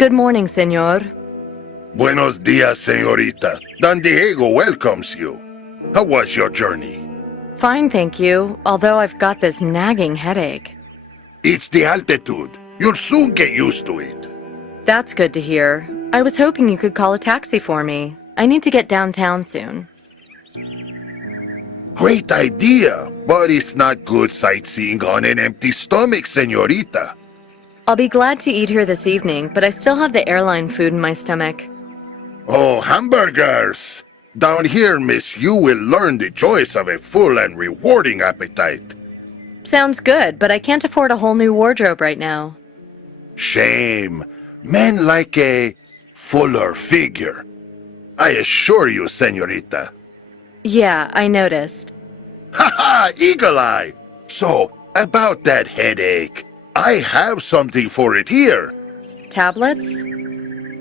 Good morning, senor. Buenos dias, señorita. Don Diego welcomes you. How was your journey? Fine, thank you, although I've got this nagging headache. It's the altitude. You'll soon get used to it. That's good to hear. I was hoping you could call a taxi for me. I need to get downtown soon. Great idea, but it's not good sightseeing on an empty stomach, señorita. I'll be glad to eat here this evening, but I still have the airline food in my stomach. Oh, hamburgers! Down here, miss, you will learn the joys of a full and rewarding appetite. Sounds good, but I can't afford a whole new wardrobe right now. Shame. Men like a fuller figure. I assure you, señorita. Yeah, I noticed. Ha ha! Eagle Eye! So, about that headache, I have something for it here. Tablets?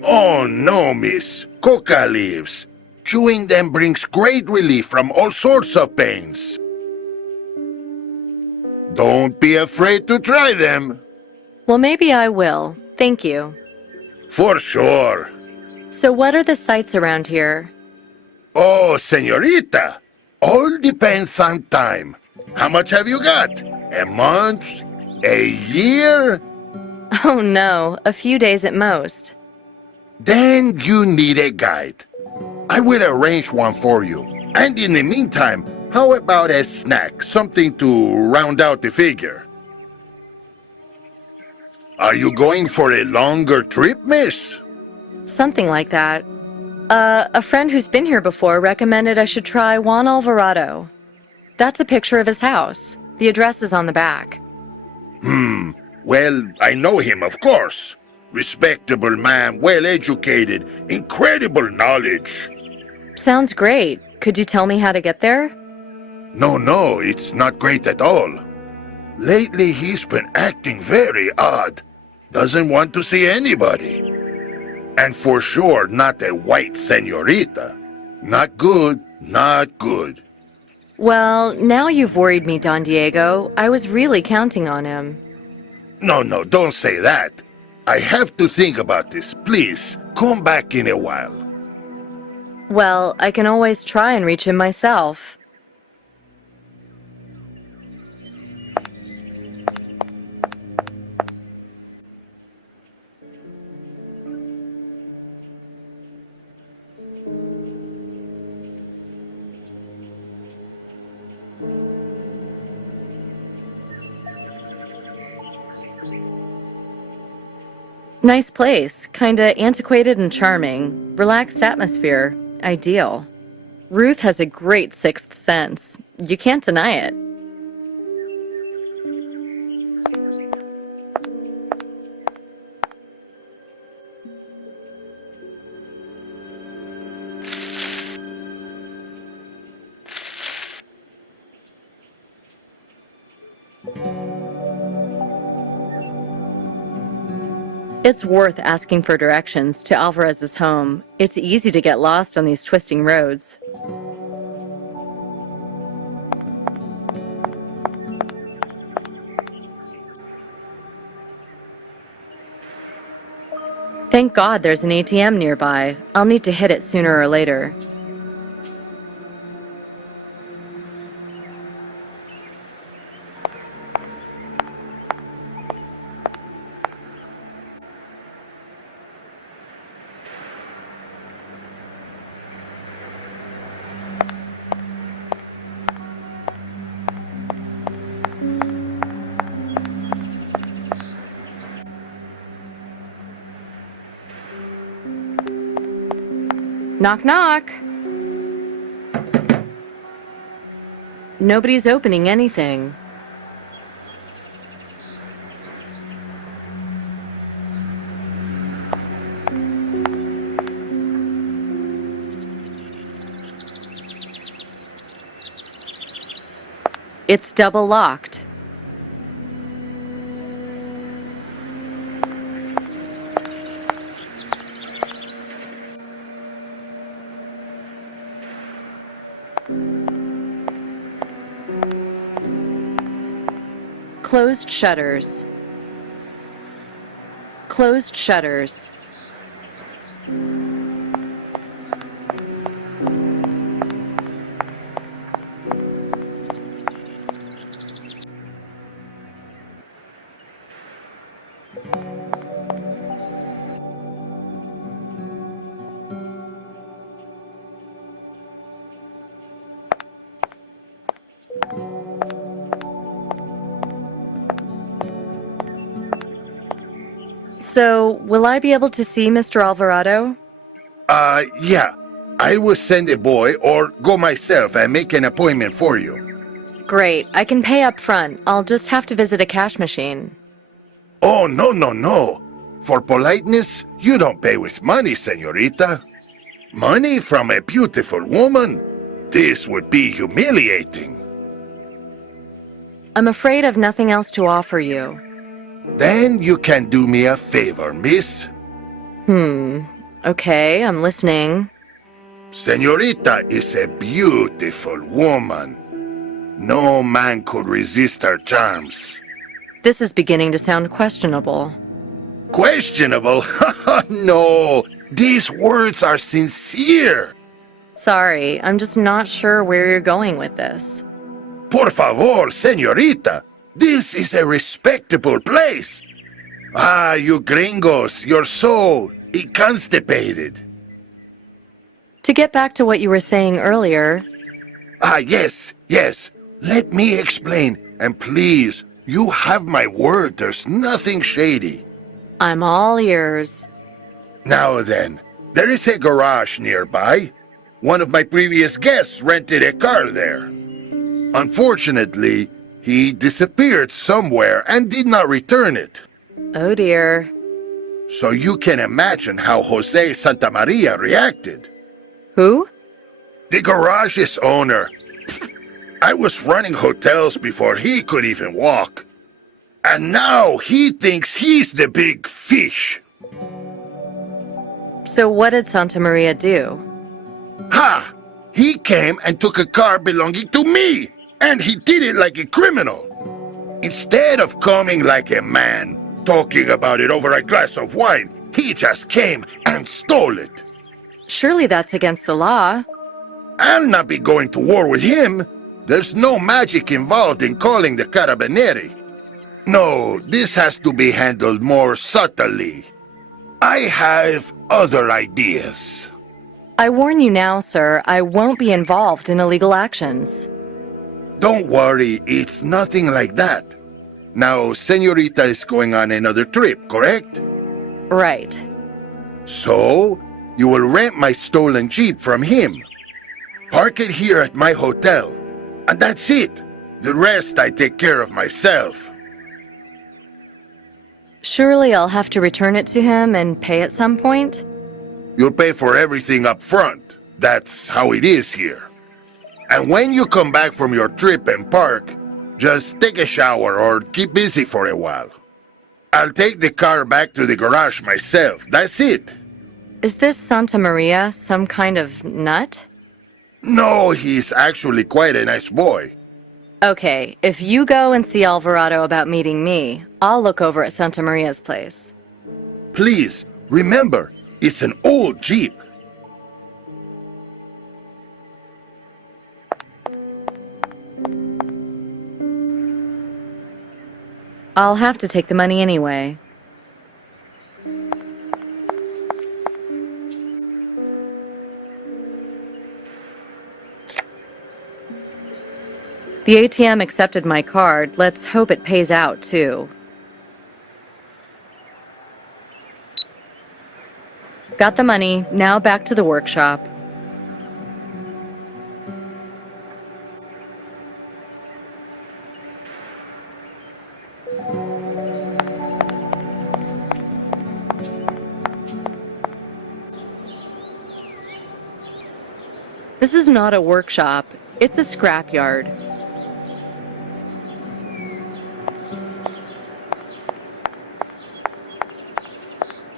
Oh no, miss. Coca leaves. Chewing them brings great relief from all sorts of pains. Don't be afraid to try them. Well, maybe I will. Thank you. For sure. So what are the sights around here? Oh, señorita. All depends on time. How much have you got? A month? A year? Oh no, a few days at most. Then you need a guide. I will arrange one for you. And in the meantime, how about a snack? Something to round out the figure. Are you going for a longer trip, miss? Something like that. A friend who's been here before recommended I should try Juan Alvarado. That's a picture of his house. The address is on the back. Well, I know him, of course. Respectable man, well-educated, incredible knowledge. Sounds great. Could you tell me how to get there? No, it's not great at all. Lately, he's been acting very odd. Doesn't want to see anybody. And for sure, not a white señorita. Not good, not good. Well, now you've worried me, Don Diego. I was really counting on him. No, don't say that. I have to think about this. Please, come back in a while. Well, I can always try and reach him myself. Nice place, kinda antiquated and charming. Relaxed atmosphere. Ideal. Ruth has a great sixth sense. You can't deny it. It's worth asking for directions to Alvarez's home. It's easy to get lost on these twisting roads. Thank God there's an ATM nearby. I'll need to hit it sooner or later. Knock, knock. Nobody's opening anything. It's double locked. Closed shutters. Closed shutters. So, will I be able to see Mr. Alvarado? Yeah. I will send a boy or go myself and make an appointment for you. Great, I can pay up front. I'll just have to visit a cash machine. Oh, no, no, no. For politeness, you don't pay with money, señorita. Money from a beautiful woman? This would be humiliating. I'm afraid I've nothing else to offer you. Then you can do me a favor, miss. Okay, I'm listening. Señorita is a beautiful woman. No man could resist her charms. This is beginning to sound questionable. Questionable? No, these words are sincere. Sorry, I'm just not sure where you're going with this. Por favor, señorita, this is a respectable place. Ah, you gringos, you're so constipated. To get back to what you were saying earlier, Yes. Let me explain, and please, you have my word, there's nothing shady. I'm all ears. Now then, there is a garage nearby. One of my previous guests rented a car there. Unfortunately, he disappeared somewhere and did not return it. Oh dear. So you can imagine how Jose Santamaria reacted. Who? The garage's owner. I was running hotels before he could even walk. And now he thinks he's the big fish. So what did Santa Maria do? Ha! He came and took a car belonging to me, and he did it like a criminal. Instead of coming like a man, talking about it over a glass of wine, he just came and stole it. Surely that's against the law. I'll not be going to war with him. There's no magic involved in calling the Carabinieri. No, this has to be handled more subtly. I have other ideas. I warn you now, sir, I won't be involved in illegal actions. Don't worry, it's nothing like that. Now, Senorita is going on another trip, correct? Right. So, you will rent my stolen Jeep from him. Park it here at my hotel. And that's it. The rest I take care of myself. Surely I'll have to return it to him and pay at some point? You'll pay for everything up front. That's how it is here. And when you come back from your trip and park, just take a shower or keep busy for a while. I'll take the car back to the garage myself. That's it. Is this Santa Maria some kind of nut? No, he's actually quite a nice boy. Okay, if you go and see Alvarado about meeting me, I'll look over at Santa Maria's place. Please, remember, it's an old Jeep. I'll have to take the money anyway. The ATM accepted my card. Let's hope it pays out, too. Got the money. Now back to the workshop. This is not a workshop. It's a scrapyard.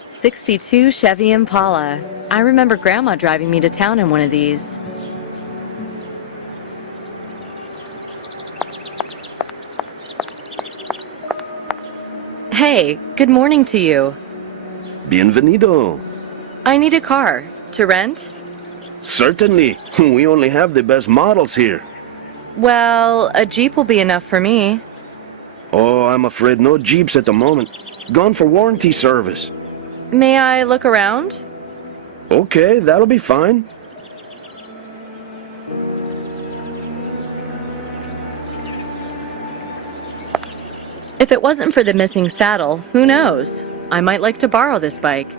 '62 Chevy Impala. I remember Grandma driving me to town in one of these. Hey, good morning to you. Bienvenido. I need a car. To rent? Certainly. We only have the best models here. Well, a Jeep will be enough for me. Oh, I'm afraid no Jeeps at the moment. Gone for warranty service. May I look around? Okay, that'll be fine. If it wasn't for the missing saddle, who knows? I might like to borrow this bike.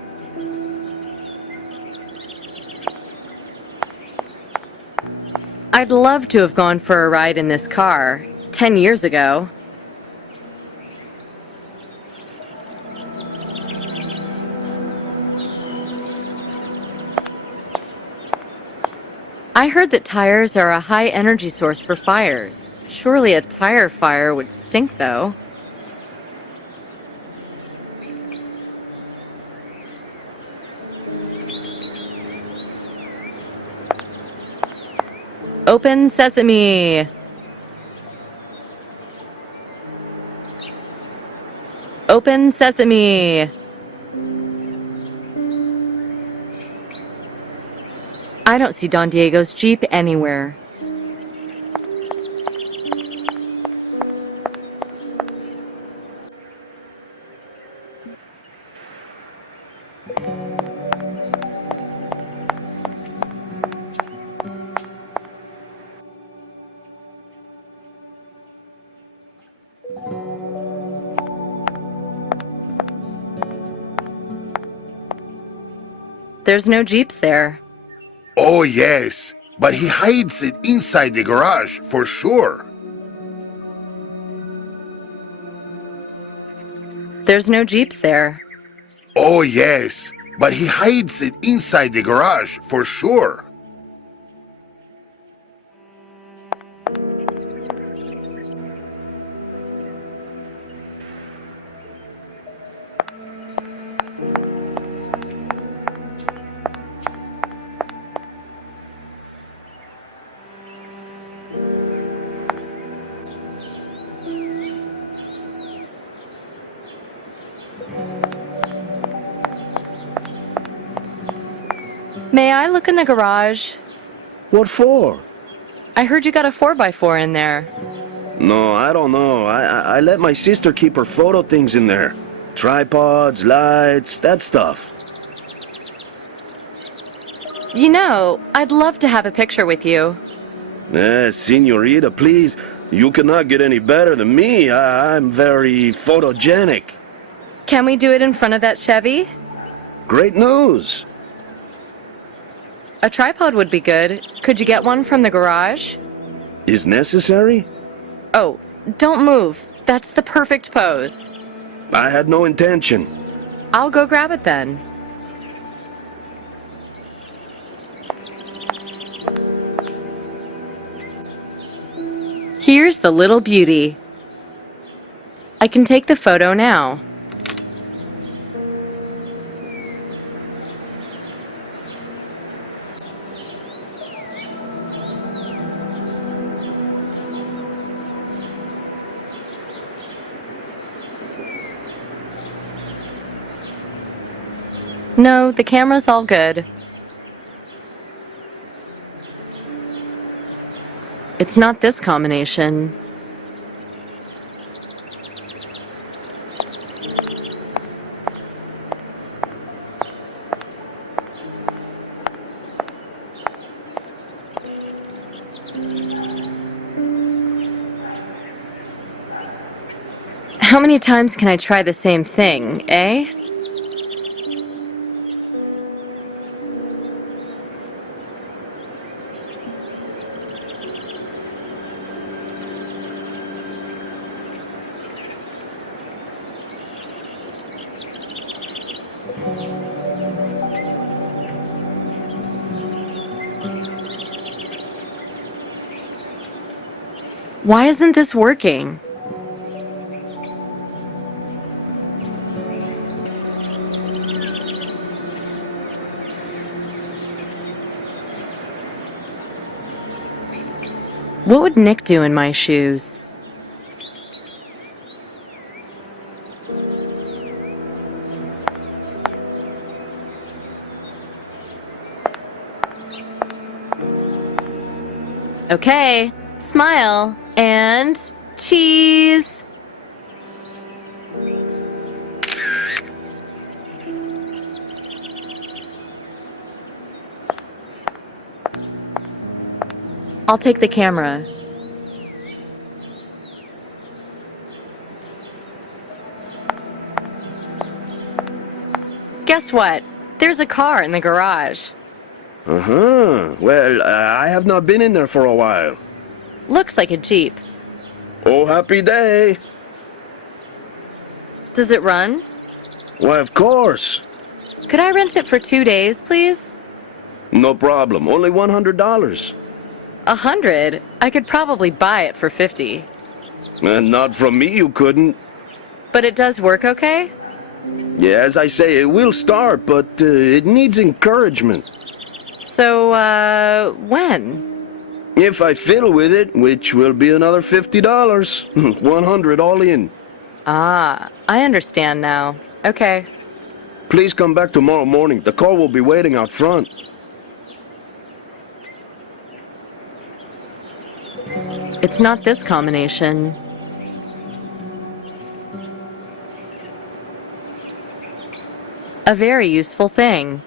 I'd love to have gone for a ride in this car 10 years ago. I heard that tires are a high energy source for fires. Surely a tire fire would stink, though. Open sesame! Open sesame! I don't see Don Diego's Jeep anywhere. There's no Jeeps there. Oh, yes, but he hides it inside the garage for sure. There's no Jeeps there. Oh, yes, but he hides it inside the garage for sure. May I look in the garage? What for? I heard you got a 4x4 in there. No, I don't know. I let my sister keep her photo things in there. Tripods, lights, that stuff. You know, I'd love to have a picture with you. Senorita, please. You cannot get any better than me. I'm very photogenic. Can we do it in front of that Chevy? Great news. A tripod would be good. Could you get one from the garage? Is necessary? Oh, don't move. That's the perfect pose. I had no intention. I'll go grab it then. Here's the little beauty. I can take the photo now. No, the camera's all good. It's not this combination. How many times can I try the same thing, eh? Why isn't this working? What would Nick do in my shoes? Okay, smile and cheese. I'll take the camera. Guess what? There's a car in the garage. Uh-huh. Well, I have not been in there for a while. Looks like a Jeep. Oh, happy day. Does it run? Why, of course. Could I rent it for 2 days, please? No problem. Only $100. 100? I could probably buy it for 50. And not from me, you couldn't. But it does work okay? Yeah, as I say, it will start, but it needs encouragement. So, when? If I fiddle with it, which will be another $50. 100 all in. Ah, I understand now. Okay. Please come back tomorrow morning. The car will be waiting out front. It's not this combination. A very useful thing.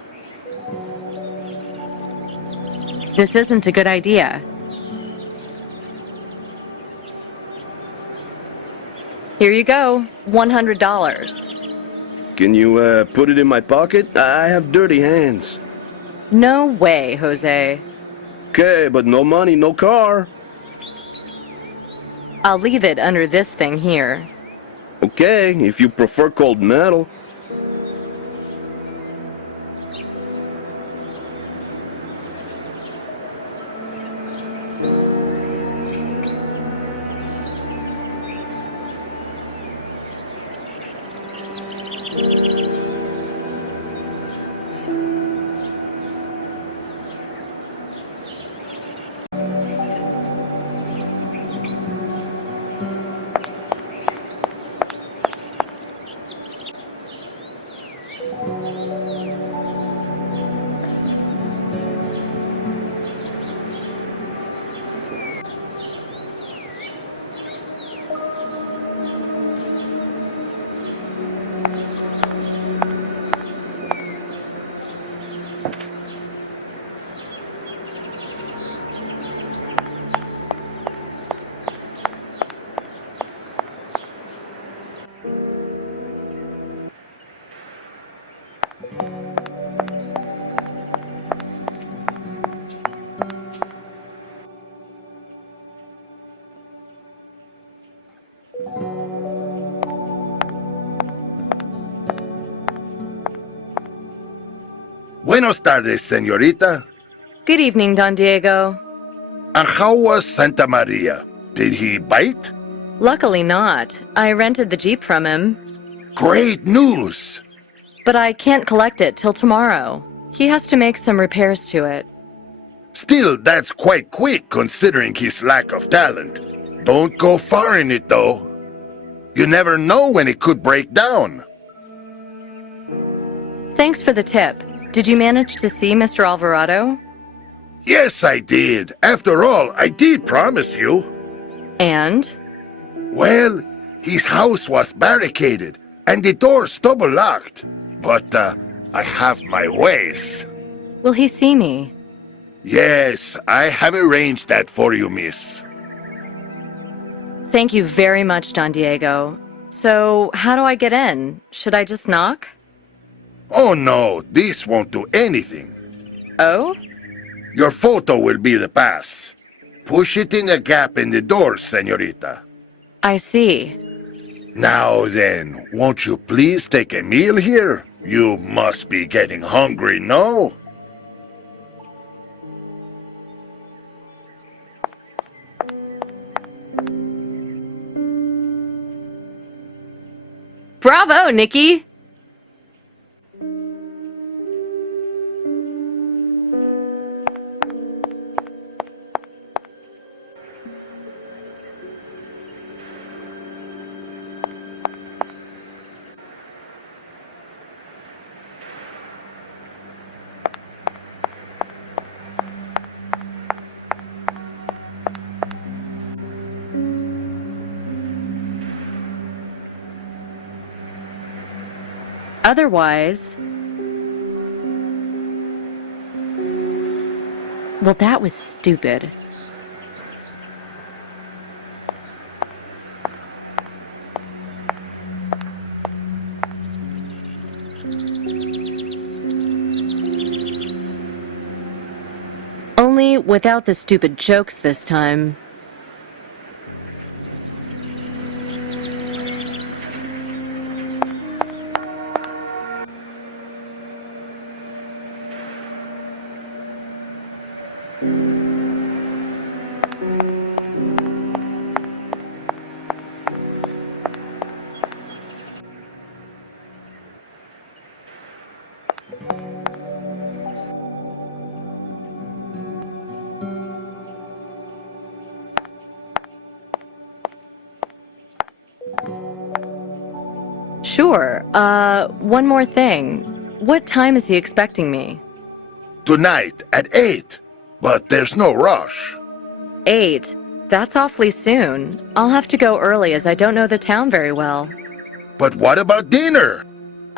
This isn't a good idea. Here you go, $100. Can you put it in my pocket? I have dirty hands. No way, Jose. Okay, but no money, no car. I'll leave it under this thing here. Okay, if you prefer cold metal. Buenos tardes, señorita. Good evening, Don Diego. And how was Santa Maria? Did he bite? Luckily not. I rented the Jeep from him. Great news! But I can't collect it till tomorrow. He has to make some repairs to it. Still, that's quite quick considering his lack of talent. Don't go far in it, though. You never know when it could break down. Thanks for the tip. Did you manage to see Mr. Alvarado? Yes, I did. After all, I did promise you. And? Well, his house was barricaded and the doors double locked. But I have my ways. Will he see me? Yes, I have arranged that for you, miss. Thank you very much, Don Diego. So, how do I get in? Should I just knock? Oh no, this won't do anything. Oh? Your photo will be the pass. Push it in the gap in the door, señorita. I see. Now then, won't you please take a meal here? You must be getting hungry, no? Bravo, Nikki! Otherwise... Well, that was stupid. Only without the stupid jokes this time. Sure. One more thing. What time is he expecting me? Tonight at 8. But there's no rush. 8. That's awfully soon. I'll have to go early as I don't know the town very well. But what about dinner?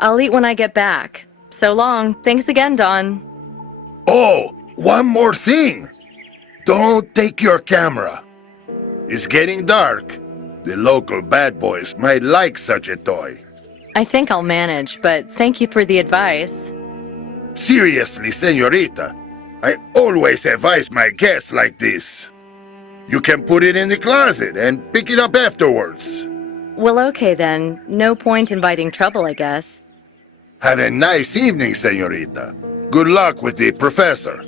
I'll eat when I get back. So long. Thanks again, Don. Oh, one more thing. Don't take your camera. It's getting dark. The local bad boys might like such a toy. I think I'll manage, but thank you for the advice. Seriously, senorita, I always advise my guests like this. You can put it in the closet and pick it up afterwards. Well, okay then. No point inviting trouble, I guess. Have a nice evening, senorita. Good luck with the professor.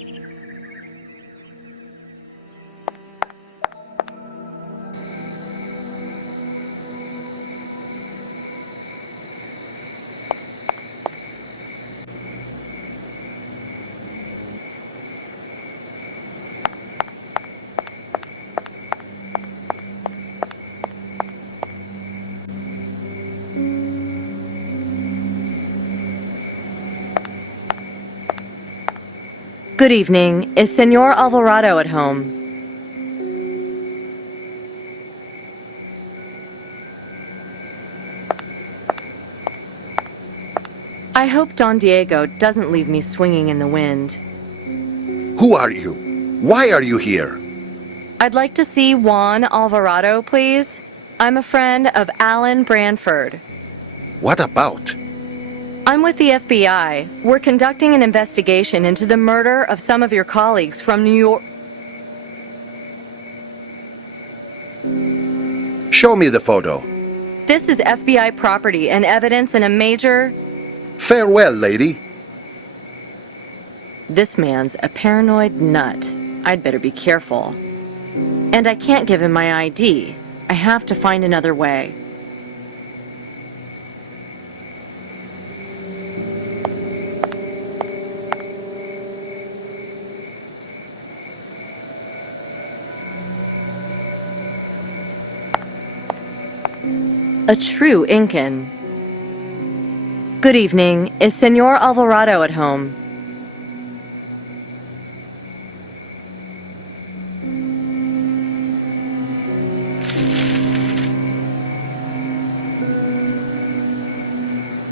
Good evening. Is Senor Alvarado at home? I hope Don Diego doesn't leave me swinging in the wind. Who are you? Why are you here? I'd like to see Juan Alvarado, please. I'm a friend of Alan Branford. What about? I'm with the FBI. We're conducting an investigation into the murder of some of your colleagues from New York. Show me the photo. This is FBI property and evidence in a major... Farewell, lady. This man's a paranoid nut. I'd better be careful. And I can't give him my ID. I have to find another way. A true Incan. Good evening. Is Senor Alvarado at home?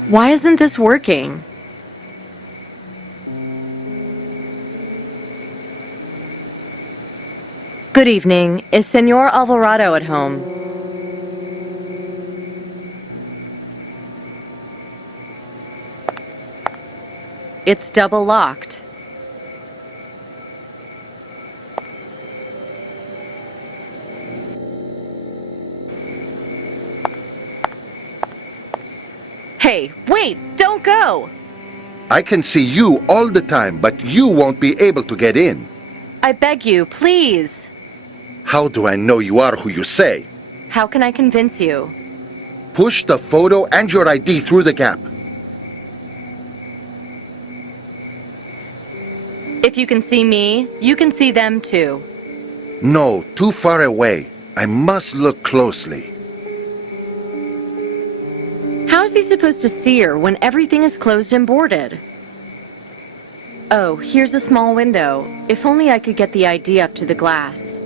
Why isn't this working? Good evening. Is Senor Alvarado at home? It's double locked. Hey, wait! Don't go! I can see you all the time, but you won't be able to get in. I beg you, please! How do I know you are who you say? How can I convince you? Push the photo and your ID through the gap. If you can see me, you can see them too. No, too far away. I must look closely. How is he supposed to see her when everything is closed and boarded? Oh, here's a small window. If only I could get the ID up to the glass.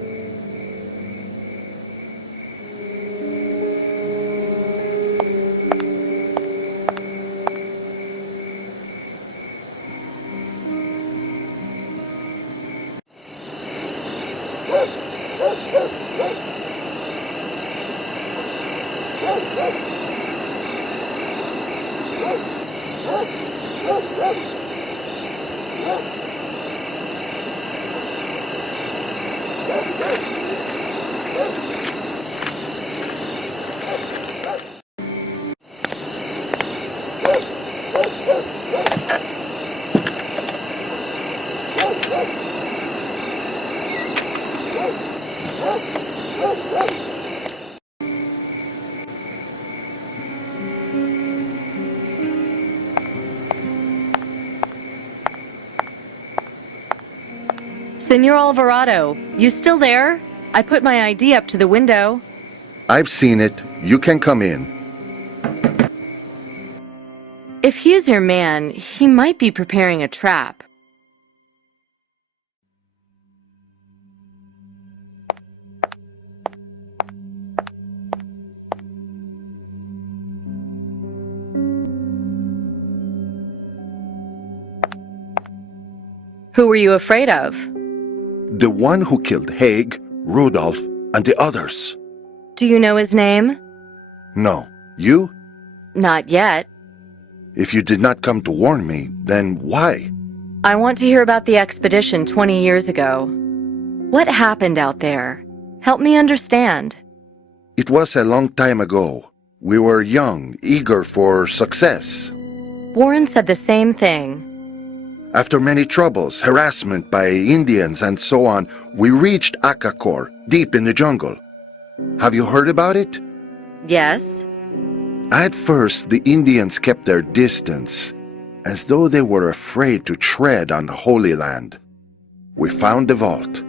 Senor Alvarado, you still there? I put my ID up to the window. I've seen it. You can come in. If he's your man, he might be preparing a trap. Who were you afraid of? The one who killed Haig, Rudolph, and the others. Do you know his name? No. You? Not yet. If you did not come to warn me, then why? I want to hear about the expedition 20 years ago. What happened out there? Help me understand. It was a long time ago. We were young, eager for success. Warren said the same thing. After many troubles, harassment by Indians and so on, we reached Akakor, deep in the jungle. Have you heard about it? Yes? At first, the Indians kept their distance, as though they were afraid to tread on the Holy Land. We found the vault,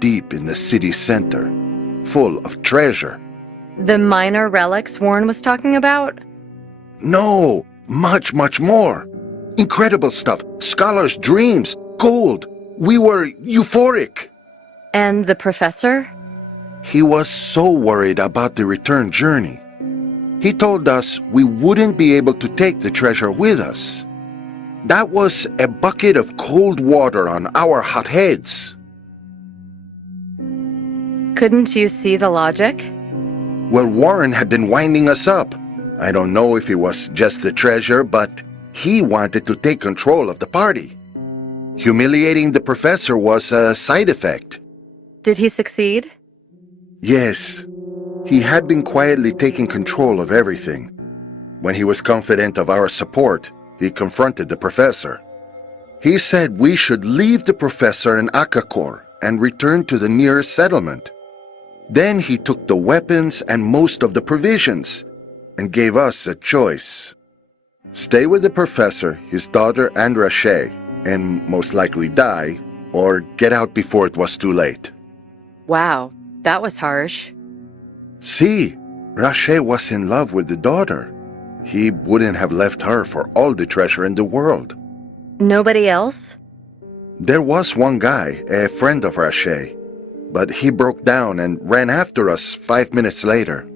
deep in the city center, full of treasure. The minor relics Warren was talking about? No, much, much more. Incredible stuff, scholars' dreams, gold. We were euphoric. And the professor? He was so worried about the return journey. He told us we wouldn't be able to take the treasure with us. That was a bucket of cold water on our hot heads. Couldn't you see the logic? Well, Warren had been winding us up. I don't know if it was just the treasure, but he wanted to take control of the party. Humiliating the professor was a side effect. Did he succeed? Yes. He had been quietly taking control of everything. When he was confident of our support, he confronted the professor. He said we should leave the professor in Akakor and return to the nearest settlement. Then he took the weapons and most of the provisions and gave us a choice. Stay with the professor, his daughter, and Rache, and most likely die, or get out before it was too late. Wow, that was harsh. See, Rache was in love with the daughter. He wouldn't have left her for all the treasure in the world. Nobody else? There was one guy, a friend of Rache, but he broke down and ran after us 5 minutes later.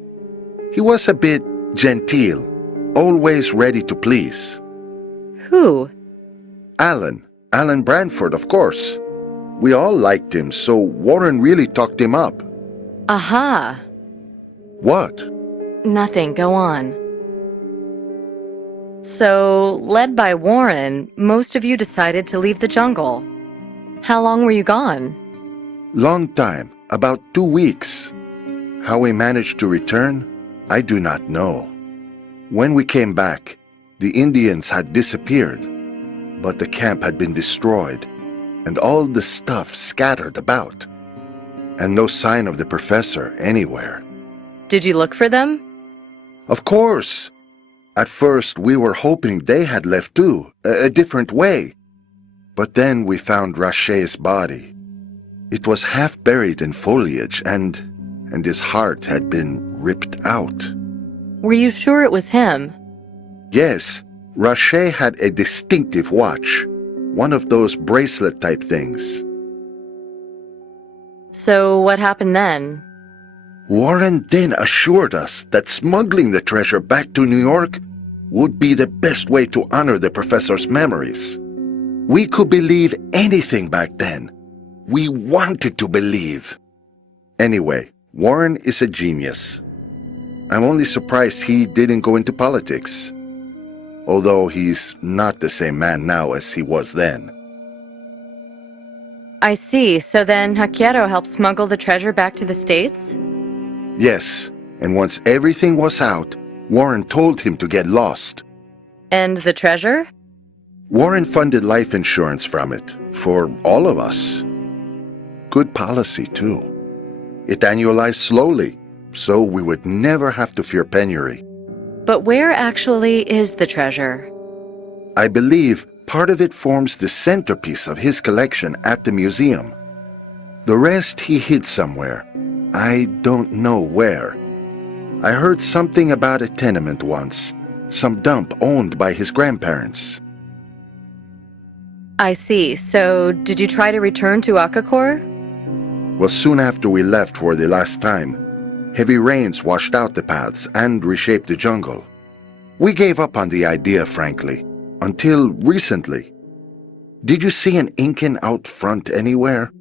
He was a bit genteel, always ready to please. Who? Alan Branford, of course. We all liked him, so Warren really talked him up. Aha. What? Nothing, go on. So, led by Warren, most of you decided to leave the jungle. How long were you gone? Long time, about 2 weeks. How we managed to return, I do not know. When we came back, the Indians had disappeared, but the camp had been destroyed, and all the stuff scattered about, and no sign of the professor anywhere. Did you look for them? Of course! At first, we were hoping they had left too, a different way. But then we found Rache's body. It was half buried in foliage, and his heart had been ripped out. Were you sure it was him? Yes, Rache had a distinctive watch, one of those bracelet-type things. So what happened then? Warren then assured us that smuggling the treasure back to New York would be the best way to honor the professor's memories. We could believe anything back then. We wanted to believe. Anyway, Warren is a genius. I'm only surprised he didn't go into politics, although he's not the same man now as he was then. I see, so then Hakiero helped smuggle the treasure back to the States? Yes, and once everything was out, Warren told him to get lost. And the treasure? Warren funded life insurance from it, for all of us. Good policy, too. It annualized slowly, so we would never have to fear penury. But where actually is the treasure? I believe part of it forms the centerpiece of his collection at the museum. The rest he hid somewhere. I don't know where. I heard something about a tenement once. Some dump owned by his grandparents. I see. So, did you try to return to Akakor? Well, soon after we left for the last time, heavy rains washed out the paths and reshaped the jungle. We gave up on the idea, frankly, until recently. Did you see an Incan out front anywhere?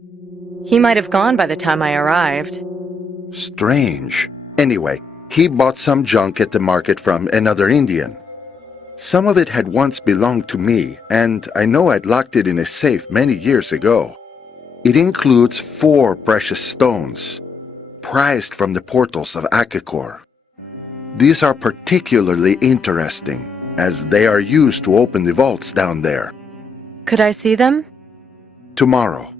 He might have gone by the time I arrived. Strange. Anyway, he bought some junk at the market from another Indian. Some of it had once belonged to me, and I know I'd locked it in a safe many years ago. It includes 4 precious stones, prized from the portals of Akakor. These are particularly interesting, as they are used to open the vaults down there. Could I see them? Tomorrow.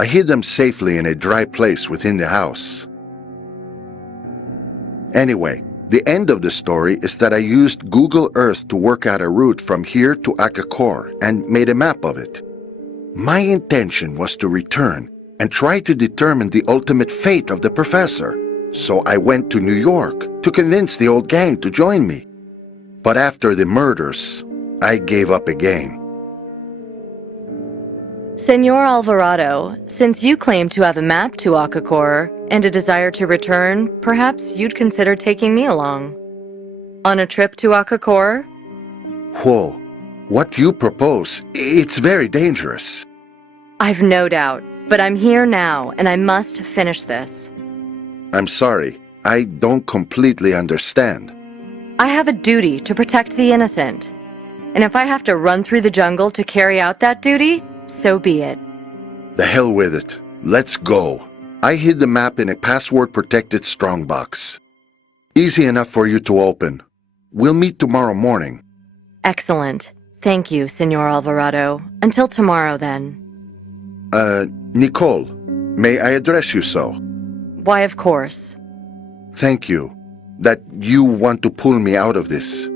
I hid them safely in a dry place within the house. Anyway, the end of the story is that I used Google Earth to work out a route from here to Akakor and made a map of it. My intention was to return and try to determine the ultimate fate of the professor, so I went to New York to convince the old gang to join me. But after the murders, I gave up again. Senor Alvarado, since you claim to have a map to Akakor and a desire to return, perhaps you'd consider taking me along. On a trip to Akakor? Whoa, what you propose, it's very dangerous. I've no doubt, but I'm here now and I must finish this. I'm sorry, I don't completely understand. I have a duty to protect the innocent. And if I have to run through the jungle to carry out that duty, so be it. The hell with it. Let's go. I hid the map in a password-protected strongbox. Easy enough for you to open. We'll meet tomorrow morning. Excellent. Thank you, Senor Alvarado. Until tomorrow, then. Nicole, may I address you so? Why, of course. Thank you. That you want to pull me out of this.